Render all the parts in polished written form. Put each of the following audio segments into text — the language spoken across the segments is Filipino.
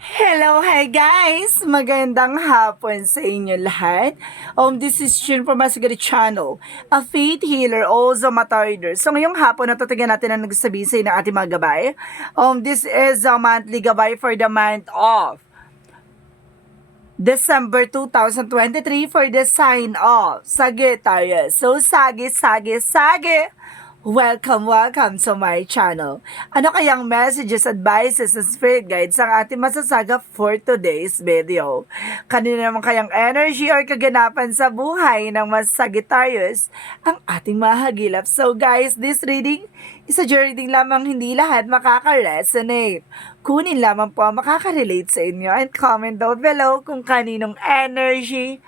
Hello, hi guys! Magandang hapon sa inyo lahat. This is Shin from Masagari Channel, a faith healer, also matarder. So ngayong hapon, natatagan natin ang nagsasabi sa ng ating mga gabay. This is a monthly gabay for the month of December 2023 for the sign of Sagittarius. So, Sagi! Welcome to my channel. Ano kayang messages, advices, and spirit guides ang ating masasaga for today's video? Kanina naman kayang energy or kaganapan sa buhay ng mas Sagittarius ang ating mahagilap. So guys, this reading is a reading lamang, hindi lahat makaka-resonate. Kunin lamang po ang makaka-relate sa inyo and comment down below kung kaninong energy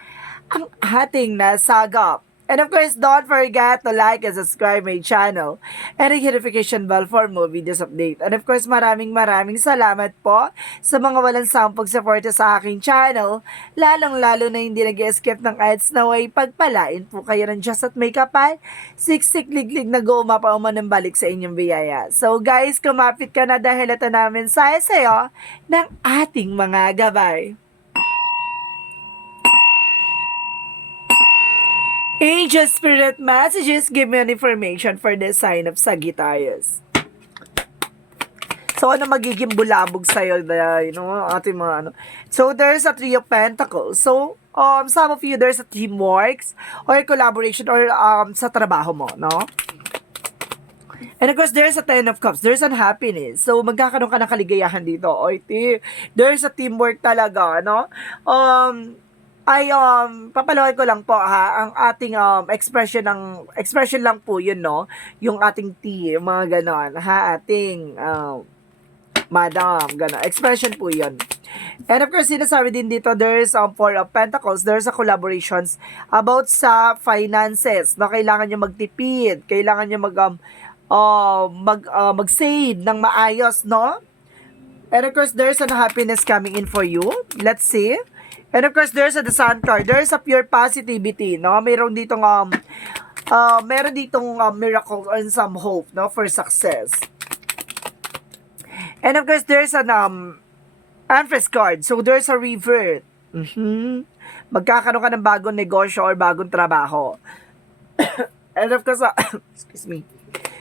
ang ating nasagap. And of course, don't forget to like and subscribe my channel and hit notification bell for more videos update. And of course, maraming salamat po sa mga walang sampog suporta sa aking channel, lalong-lalo na hindi nag-escape ng ads na way pagpalain po kayo ng Diyos at may kapal, siksik liglig na gumapa ng balik sa inyong biyaya. So guys, kumapit ka na dahil ito namin sa'yo ng ating mga gabay. Angel Spirit Messages, give me an information for the sign of Sagittarius. So, ano magiging bulabog sa'yo, ating mga ano. So, there's a Three of Pentacles. So, some of you, there's a teamwork or collaboration or sa trabaho mo, no? And of course, there's a Ten of Cups. There's unhappiness. So, magkakaroon ka ng kaligayahan dito. There's a teamwork talaga, no? Papalawan ko lang po ha, ang ating expression lang po yun, no? Yung ating team, mga ganon, ha? Ating, madam, ganon. Expression po yun. And of course, sinasabi din dito, there's Four of Pentacles, there's a collaborations about sa finances, no? Kailangan nyo magtipid, kailangan nyo mag-save ng maayos, no? And of course, there's an happiness coming in for you. Let's see. And of course, there's a the Sun card. There's a pure positivity, no? Meron ditong miracle and some hope, no, for success. And of course, there's an Empress card. So there's a revert. Magkakaroon ka ng bagong negosyo or bagong trabaho. And of course, excuse me.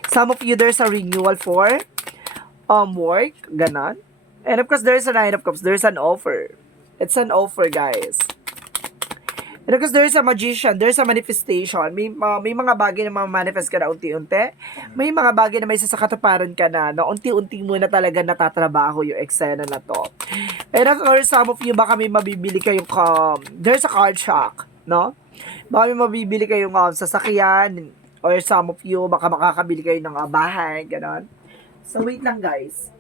Some of you, there's a renewal for work, ganon. And of course, there's a Nine of Cups. There's an offer. It's an offer, guys. And because there's a magician, there's a manifestation. May mga bagay na manifest ka na unti-unti. May mga bagay na may sasakatuparan ka na unti-unti mo na talaga natatrabaho yung eksena na to. And or some of you, baka may mabibili kayong, there's a card shock, no? Baka may mabibili kayong sasakyan. Or some of you, baka makakabili kayo ng bahay, gano'n. So, wait lang, guys.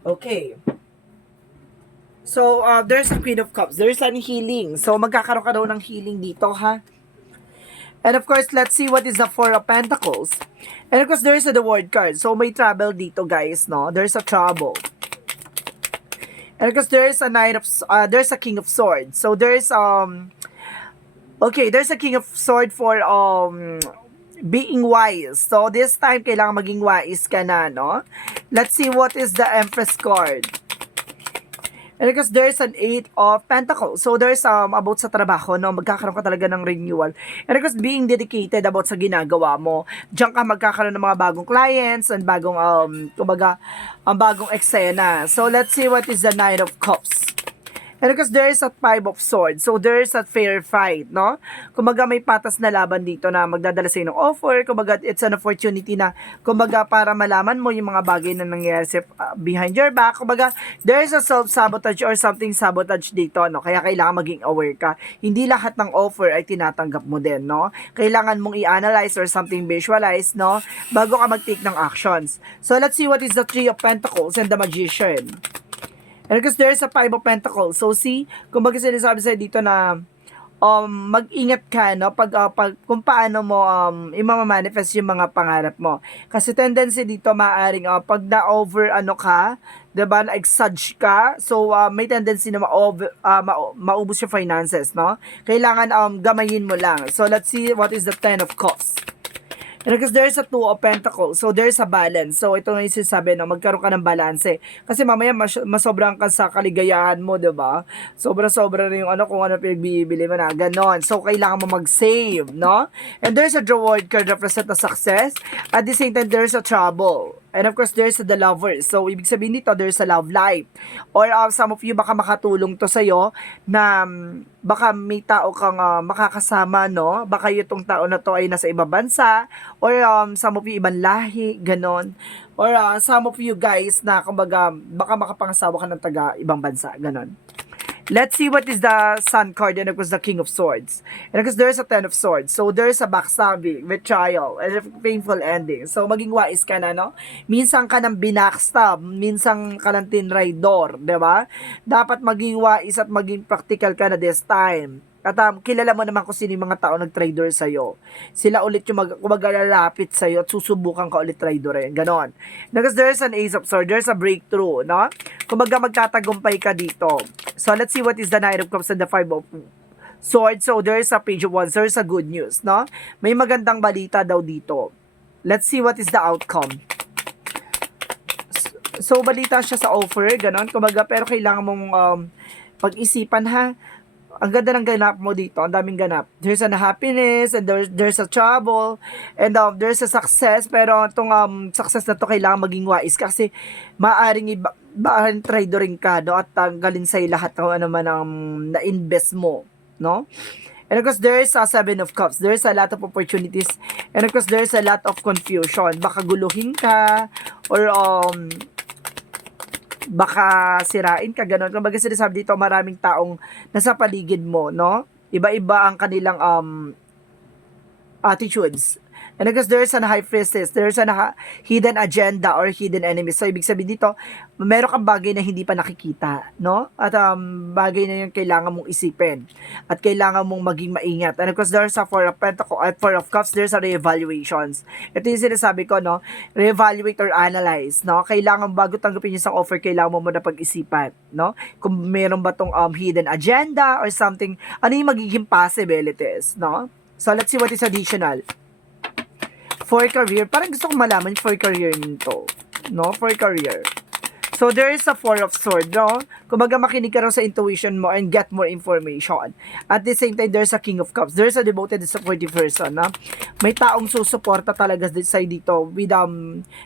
Okay. So, there's a Queen of Cups. There's an healing. So, magkakaroon ka daw ng healing dito, ha? And of course, let's see what is the Four of Pentacles. And of course, there's the World card. So, may trouble dito, guys, no? There's a trouble. And of course, there's a there's a King of Swords. So, there's a King of Swords for being wise. So, this time, kailangan maging wise ka na, no? Let's see what is the Empress card. And because there's an Eight of Pentacles. So, there's about sa trabaho, no? Magkakaroon ka talaga ng renewal. And because being dedicated about sa ginagawa mo. Diyan ka magkakaroon ng mga bagong clients and bagong, bagong eksena. So, let's see what is the Nine of Cups. And because there is a Five of Swords, so there is a fair fight, no? Kumbaga may patas na laban dito na magdadala sa ng offer, kumbaga it's an opportunity na, kumbaga para malaman mo yung mga bagay na nangyayari behind your back, kumbaga there is a self-sabotage or something sabotage dito, no? Kaya kailangan maging aware ka. Hindi lahat ng offer ay tinatanggap mo din, no? Kailangan mong i-analyze or something visualize, no? Bago ka mag-take ng actions. So let's see what is the Three of Pentacles and the Magician. And because there's a Five of Pentacles. So, see, kumbaga sinasabi sa'yo dito na mag-ingat ka, no, pag kung paano mo ima-manifest yung mga pangarap mo. Kasi tendency dito maaring pag na-over ano ka, 'di ba, na-exage ka, so may tendency na maubos yung finances, no? Kailangan gamayin mo lang. So let's see what is the Ten of Cups. And because there's a two of pentacles, so there's a balance. So ito nga yung sinasabi, no, magkaroon ka ng balanse. Kasi mamaya masobrang ka sa kaligayahan mo, 'di ba? Sobra-sobra na yung ano kung ano pinagbibili mo na, ganon. So kailangan mo mag-save, no? And there's a reward card represent a success. At the same time, there's a trouble. And of course, there's the lovers. So, ibig sabihin nito, there's a love life. Or some of you, baka makatulong to sa'yo na baka may tao kang makakasama, no? Baka itong tao na to ay nasa ibang bansa. Or some of you, ibang lahi, ganon. Or some of you guys na, kumbaga, baka makapangasawa ka ng taga ibang bansa, ganon. Let's see what is the Sun card, and of course the King of Swords. And of course there's a Ten of Swords. So there's a backstabbing, betrayal, and a painful ending. So maging wise ka na, no? Minsan ka nang binackstab, minsan ka nang tinraidor, di ba? Dapat maging wise at maging practical ka na this time. At kilala mo naman kung sino yung mga tao nag-trader sa'yo. Sila ulit yung lalapit sa'yo at susubukan ka ulit traderin. Ganon. Because there's an Ace of Swords, there's a breakthrough, no? Kumbaga magtatagumpay ka dito. So let's see what is the Knight of Cups and the Five of Swords. So there's a Page of Wands, there's a good news, no? May magandang balita daw dito. Let's see what is the outcome. So balita siya sa offer, ganon. Kumbaga, pero kailangan mong pag-isipan, ha? Ang ganda ng ganap mo dito, ang daming ganap. There's a happiness, and there's a trouble, and there's a success, pero itong success na to kailangan maging wise kasi maaring traderin ka, no, at tanggalin sa'yo lahat ng ano man ang na-invest mo, no? And of course, there's a Seven of Cups. There's a lot of opportunities. And of course, there's a lot of confusion. Baka guluhin ka, or baka sirain ka, gano'n. Kumbaga sinasabi dito, maraming taong nasa paligid mo, no? Iba-iba ang kanilang attitudes. And because there's an high priestess, there's a hidden agenda or hidden enemy. So, ibig sabihin dito, meron kang bagay na hindi pa nakikita, no? At bagay na yung kailangan mong isipin. At kailangan mong maging maingat. And of course, there's a Four of Pentacles, at Four of Cups, there's a re-evaluations. Ito yung sinasabi ko, no? Re-evaluate or analyze, no? Kailangan bago tanggapin yung isang offer, kailangan mo muna pag-isipan, no? Kung meron ba tong hidden agenda or something, ano yung magiging possibilities, no? So, let's see what is additional. For career, parang gusto kong malaman for career nito, no? For career. So, there is a Four of Swords, no? Kumbaga makinig ka raw sa intuition mo and get more information. At the same time, there's a King of Cups. There's a devoted, supportive person, no? May taong susuporta talaga sa dito with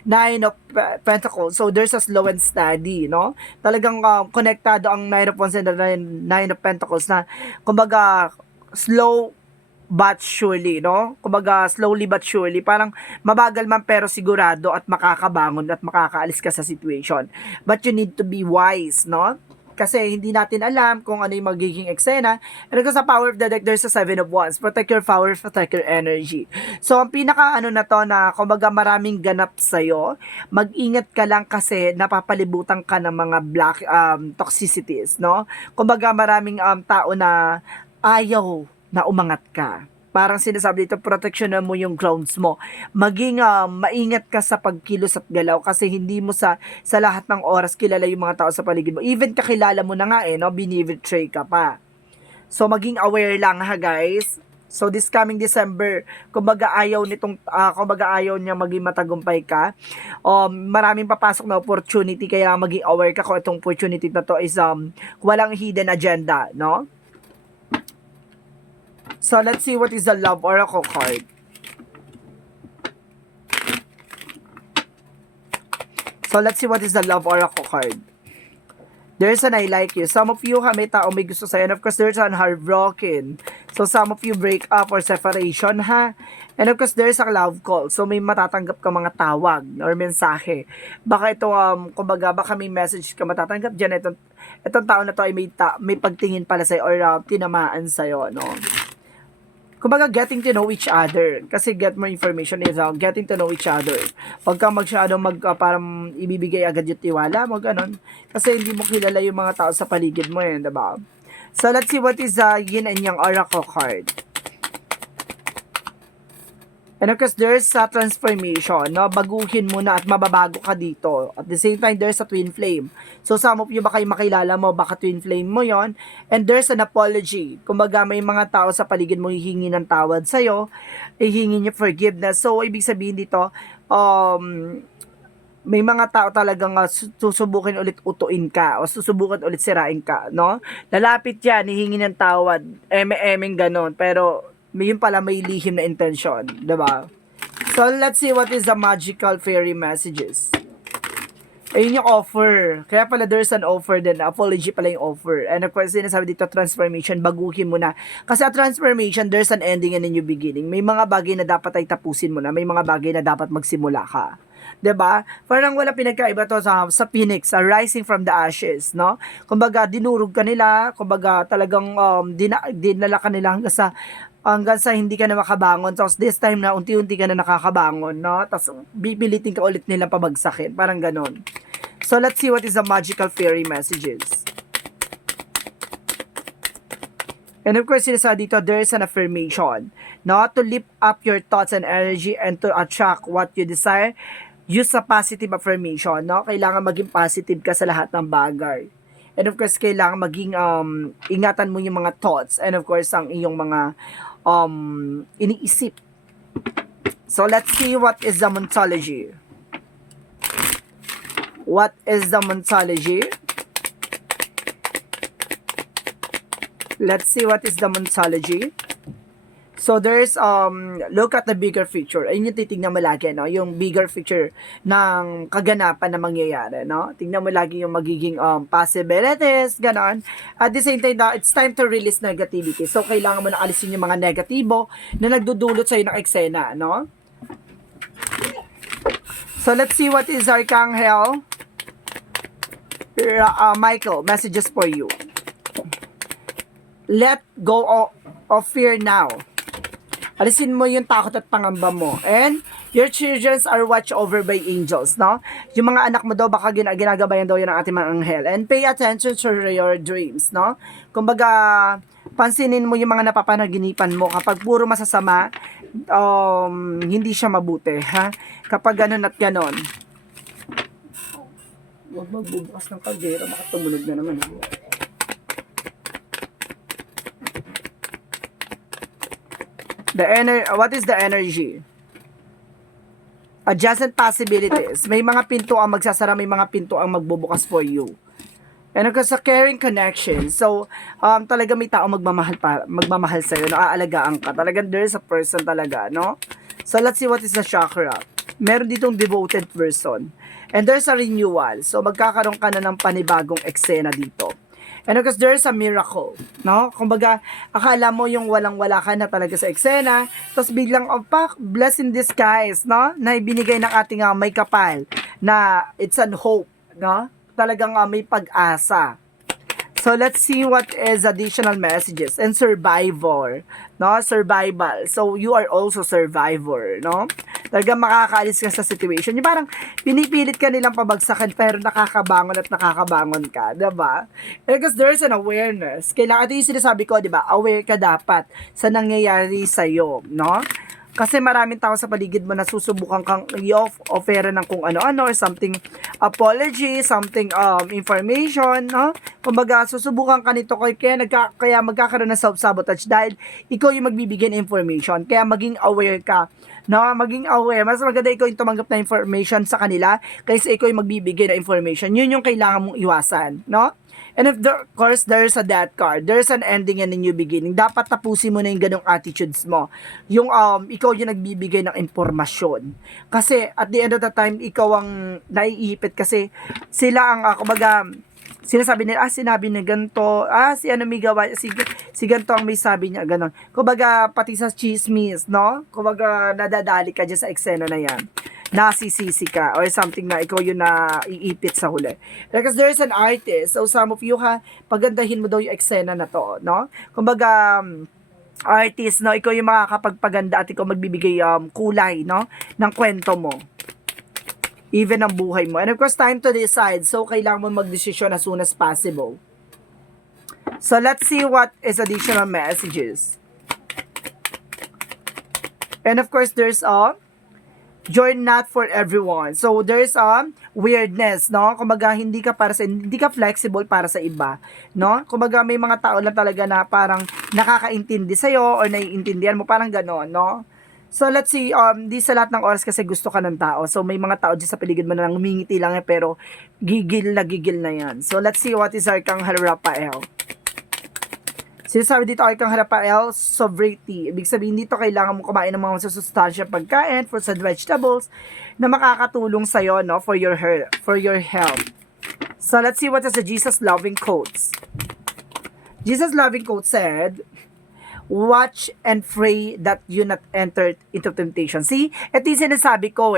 Nine of Pentacles. So, there's a slow and steady, no? Talagang konektado ang Nine of Wands and the Nine of Pentacles na, kumbaga, slow but surely, no? Kumbaga, slowly but surely. Parang mabagal man pero sigurado at makakabangon at makakaalis ka sa situation. But you need to be wise, no? Kasi hindi natin alam kung ano yung magiging eksena. And because sa power of the deck, there's a Seven of Wands. Protect your power, protect your energy. So, ang pinaka na to na, kumbaga maraming ganap sa'yo, mag-ingat ka lang kasi napapalibutan ka ng mga black toxicities, no? Kumbaga maraming tao na ayaw na umangat ka. Parang sinasabi dito, proteksyonan mo yung grounds mo. Maging maingat ka sa pagkilos at galaw kasi hindi mo sa lahat ng oras kilala yung mga tao sa paligid mo. Even kakilala mo na nga no, binibetray ka pa. So maging aware lang ha guys. So this coming December, kumbaga ayaw niya maging matagumpay ka. Maraming papasok na opportunity kaya maging aware ka kung itong opportunity na to is walang hidden agenda, no? So, let's see what is the Love Oracle card. So, let's see what is the Love Oracle card. There's an I like you. Some of you, may tao may gusto sa'yo. And of course, there's an heartbroken. So, some of you break up or separation, ha? And of course, there's a love call. So, may matatanggap ka mga tawag or mensahe. Baka ito, kumbaga, baka may message ka matatanggap dyan. Itong tao na to ay may pagtingin pala sa'yo or tinamaan sa'yo, no? Kumbaga, getting to know each other. Kasi get more information is getting to know each other. Huwag kang masyadong parang ibibigay agad yung tiwala mo, ganon. Kasi hindi mo kilala yung mga tao sa paligid mo, diba? So, let's see what is yin and yang oracle card. And of course, there's a transformation, no? Baguhin mo na at mababago ka dito. At the same time, there's a twin flame. So, some of you baka yung makilala mo, baka twin flame mo yon. And there's an apology. Kumbaga, may mga tao sa paligid mo hihingi ng tawad sa'yo, hihingi niyo forgiveness. So, ibig sabihin dito, may mga tao talagang susubukin ulit utuin ka o susubukan ulit sirain ka, no? Lalapit yan, hihingi ng tawad, eme-emeng ganon. Pero, yun pala may lihim na intention, diba? So, let's see what is the magical fairy messages. Ayun yung offer. Kaya pala there's an offer din. Apology pala yung offer. And of course, sinasabi dito, transformation, baguhin mo na. Kasi at transformation, there's an ending and a new beginning. May mga bagay na dapat ay tapusin mo na. May mga bagay na dapat magsimula ka. 'Di ba? Parang wala pinagkaiba to sa Phoenix, rising from the ashes, no? Kumbaga dinurog ka nila, kumbaga talagang dinala ka nila hanggang sa hindi ka na makabangon. Tapos this time na unti-unti ka na nakakabangon, no? Tapos bibilitin ka ulit nilang pabagsakin, parang ganon. So let's see what is the magical fairy messages. And of course, sinasabi dito, there is an affirmation, no? To lift up your thoughts and energy and to attract what you desire. Use a positive affirmation, no? Kailangan maging positive ka sa lahat ng bagay. And of course, kailangan maging ingatan mo yung mga thoughts and of course, ang iyong mga iniisip. So, let's see what is the Moontology. What is the Moontology? Let's see what is the Moontology. So, there's, look at the bigger picture. Ayun yung titignan mo lagi, no? Yung bigger picture ng kaganapan na mangyayari, no? Tingnan mo lagi yung magiging possibilities, ganon. At the same time, it's time to release negativity. So, kailangan mo na alisin yung mga negatibo na nagdudulot sa'yo ng eksena, no? So, let's see what is Archangel Michael, messages for you. Let go of fear now. Alisin mo yung takot at pangamba mo. And your children are watched over by angels, no? Yung mga anak mo daw, baka ginagabayan daw yun ng ating mga anghel. And pay attention to your dreams, no? Kumbaga, pansinin mo yung mga napapanaginipan mo. Kapag puro masasama, hindi siya mabuti, ha? Kapag ganon at ganon. Huwag magbubukas ng kaldero, baka tumunog na naman. What is the energy? Adjacent possibilities. May mga pinto ang magsasara, may mga pinto ang magbubukas for you. And of course, a caring connection. So, talaga may tao magmamahal sa'yo, no? Aalagaan ka. Talagang there's a person talaga, no? So, let's see what is the chakra. Meron ditong devoted person. And there's a renewal. So, magkakaroon ka na ng panibagong eksena dito. And of course, there's a miracle, no? Kumbaga, akala mo yung walang-wala ka na talaga sa eksena, tapos biglang, bless in disguise, no? Na ibinigay ng ating may kapal, na it's an hope, no? Talagang may pag-asa. So, let's see what is additional messages. And survivor, no? Survival. So, you are also survivor, no? Talagang makakaalis ka sa situation. Yung parang pinipilit ka nilang pabagsakan pero nakakabangon at nakakabangon ka, diba? Because there's an awareness. Kailangan, ito yung sinasabi ko, diba? Aware ka dapat sa nangyayari sa'yo, no? Kasi maraming tao sa paligid mo na susubukan kang i-offer ng kung ano-ano or something apology, something information, no? Kumbaga, susubukan ka nito kaya magkakaroon ng self-sabotage dahil ikaw yung magbibigay ng information. Kaya maging aware ka, no? Maging aware. Mas maganda ikaw yung tumanggap na information sa kanila kaysa ikaw yung magbibigay ng information. Yun yung kailangan mong iwasan, no? And of course, there's a death card. There's an ending and a new beginning. Dapat tapusin mo na yung ganong attitudes mo. Yung ikaw yung nagbibigay ng informasyon. Kasi at the end of the time, ikaw ang naiipit kasi sila ang, kumbaga, sinasabi nila, sinabi na ganito, si ano may gawa, si ganito ang may sabi niya, ganon. Kumbaga, pati sa chismis, no? Kumbaga, nadadali ka dyan sa eksena na yan. Nasisisi ka or something na ikaw yun na iipit sa huli. Because there's an artist. So, some of you pagandahin mo daw yung eksena na to, no? Kumbaga, artist, no? Ikaw yung makakapagpaganda at ikaw magbibigay kulay, no? Ng kwento mo. Even ang buhay mo. And of course, time to decide. So, kailangan mo magdesisyon as soon as possible. So let's see what is additional messages. And of course, there's a joy not for everyone. So there's a weirdness, no? Kumbaga hindi ka flexible para sa iba, no? Kumbaga may mga tao lang talaga na parang nakakaintindi sa iyo or naiintindihan mo, parang gano'n, no? So let's see, di sa lahat ng oras kasi gusto ka ng tao. So may mga tao dyan sa paligid mo na lang umingiti lang pero gigil na yan. So let's see what is Arkanghel Raphael. Sinasabi dito Arkanghel Raphael, sovereignty. Ibig sabihin dito kailangan mo kumain ng mga masusustansyang pagkain, fruits and vegetables na makakatulong sa'yo, no, for your health. So let's see what is the Jesus loving quotes. Jesus loving quote said, watch and pray that you not enter into temptation. See, ito yung sinasabi ko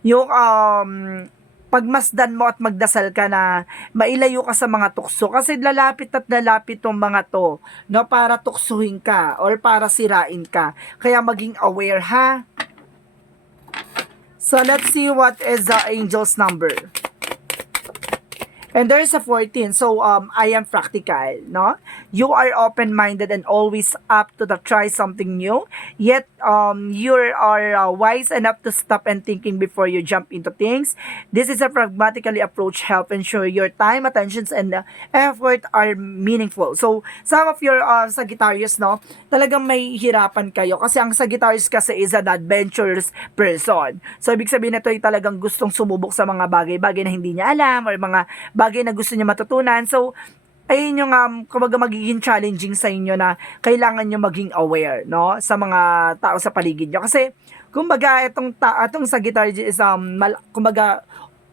yung pagmasdan mo at magdasal ka na mailayo ka sa mga tukso kasi lalapit tong mga to, no, para tuksuhin ka or para sirain ka. Kaya maging aware, ha? So let's see what is the angel's number. And there is a 14. So, I am practical, no? You are open-minded and always up to try something new. Yet, you are wise enough to stop and thinking before you jump into things. This is a pragmatically approach help ensure your time, attentions, and effort are meaningful. So, some of your Sagittarius, no? Talagang may hirapan kayo. Kasi ang Sagittarius kasi is an adventurous person. So, ibig sabihin ito ay talagang gustong sumubok sa mga bagay-bagay na hindi niya alam or mga bagay na gusto niya matutunan. So, ayun yung kumbaga magiging challenging sa inyo na kailangan nyo maging aware, no, sa mga tao sa paligid nyo. Kasi, kumbaga, itong Sagittarius is, kumbaga,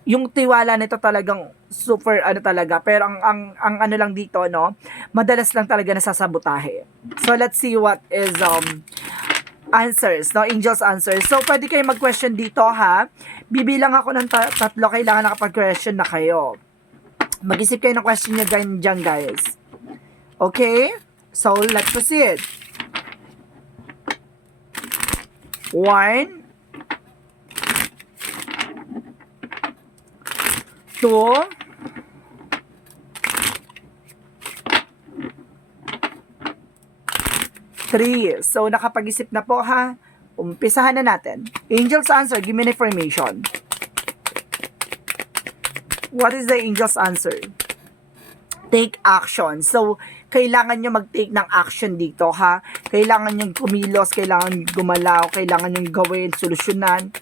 yung tiwala nito talagang super, talaga. Pero ang ano lang dito, no, madalas lang talaga nasasabotahe. So, let's see what is, answers, no, angel's answers. So, pwede kayo mag-question dito, ha. Bibilang ako ng tatlo, kailangan nakapag-question na kayo. Mag-isip kayo ng question nyo dyan, guys. Okay? So, let's proceed. 1, 2, 3. So, nakapag-isip na po, ha? Umpisahan na natin. Angel's answer, give me an information. What is the angel's answer? Take action. So, kailangan nyo mag-take ng action dito, ha? Kailangan nyo kumilos, kailangan nyo gumalaw, kailangan nyo gawin, solusyonan,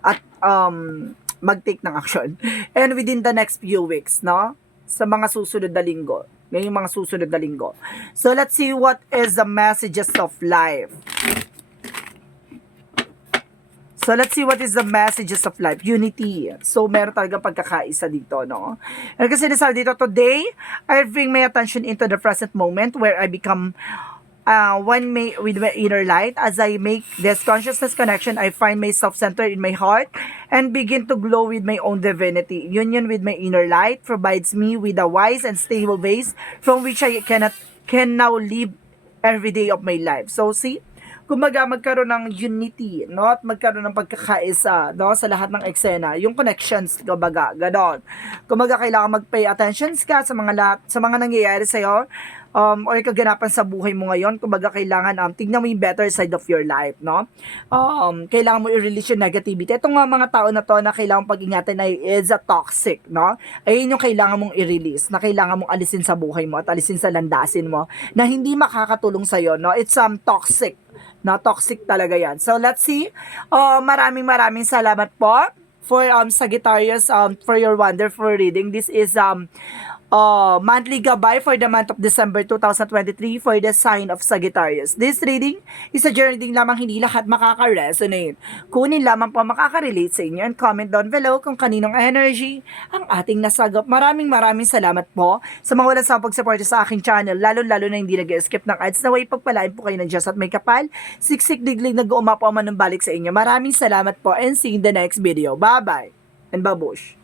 at mag-take ng action. And within the next few weeks, no? Sa mga susunod na linggo. Ngayong mga susunod na linggo. So, let's see what is the messages of life. So, let's see what is the messages of life. Unity. So, meron talagang pagkakaisa dito, no? And kasi sinasabi dito, today, I bring my attention into the present moment where I become one with my inner light. As I make this consciousness connection, I find myself centered in my heart and begin to glow with my own divinity. Union with my inner light provides me with a wise and stable base from which I can now live every day of my life. So, see? Kumbaga magkaroon ng unity, no, at magkaroon ng pagkakaisa, no, sa lahat ng eksena, yung connections, kumbaga, ganon. Kumbaga kailangan mag-pay attentions ka sa mga nangyayari sa iyo, or kaganapan sa buhay mo ngayon. Kumbaga kailangan tignan mo yung better side of your life, no. Kailangan mo i-release yung negativity. Itong mga tao na to na kailangan pag-ingatan ay is a toxic, no. Ayun yung kailangan mong i-release, na kailangan mong alisin sa buhay mo at alisin sa landasin mo na hindi makakatulong sa iyo, no. It's toxic. Na toxic talaga yan. So, let's see. Maraming salamat po for Sagittarius for your wonderful reading. This is monthly gabay for the month of December 2023 for the sign of Sagittarius. This reading is a journey lamang, hindi lahat makaka-resonate. Kunin lamang po makaka-relate sa inyo and comment down below kung kaninong energy ang ating nasagap. Maraming salamat po sa mga walang sawang pag-support sa aking channel, lalo na hindi nag-skip ng ads. Naway pagpalain po kayo ng Diyos at may kapal, siksik diglig nag-uuma po man ng balik sa inyo. Maraming salamat po and see you in the next video. Bye-bye and babush!